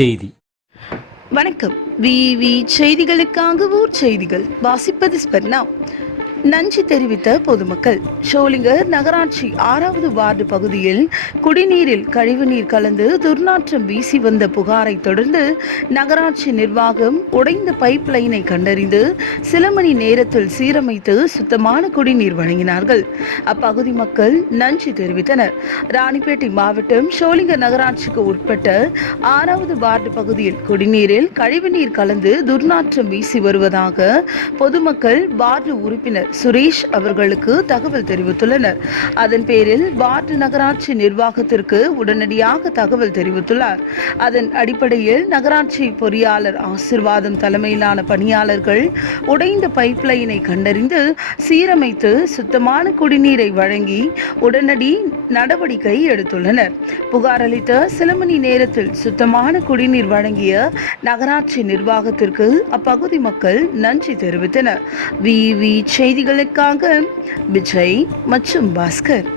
செய்தி. வணக்கம். விவி செய்திகளுக்காக ஊர் செய்திகள் வாசிப்பது ஸ்பர்ணா. நன்றி தெரிவித்த பொதுமக்கள். ஷோலிங்கர் நகராட்சி 6வது வார்டு பகுதியில் குடிநீரில் கழிவுநீர் கலந்து துர்நாற்றம் வீசி வந்த புகாரை தொடர்ந்து நகராட்சி நிர்வாகம் உடைந்த பைப் லைனை கண்டறிந்து சில மணி நேரத்தில் சீரமைத்து சுத்தமான குடிநீர் வழங்கினார்கள். அப்பகுதி மக்கள் நன்றி தெரிவித்தனர். ராணிப்பேட்டை மாவட்டம் ஷோலிங்கர் நகராட்சிக்கு உட்பட்ட 6வது வார்டு பகுதியில் குடிநீரில் கழிவுநீர் கலந்து துர்நாற்றம் வீசி வருவதாக பொதுமக்கள் வார்டு உறுப்பினர் சுரேஷ் அவர்களுக்கு தகவல் தெரிவித்துள்ளனர். அதன் பேரில் வார்டு நகராட்சி நிர்வாகத்திற்கு உடனடியாக தகவல் தெரிவித்துள்ளார். அதன் அடிப்படையில் நகராட்சி பொறியாளர் ஆசிர்வாதம் தலைமையிலான பணியாளர்கள் உடைந்த பைப் லைனை கண்டறிந்து சீரமைத்து சுத்தமான குடிநீரை வழங்கி உடனடி நடவடிக்கை எடுத்துள்ளனர். புகார் அளித்த சில மணி நேரத்தில் சுத்தமான குடிநீர் வழங்கிய நகராட்சி நிர்வாகத்திற்கு அப்பகுதி மக்கள் நன்றி தெரிவித்தனர். விவி செய்திகளுக்காக விஜய் மற்றும் பாஸ்கர்.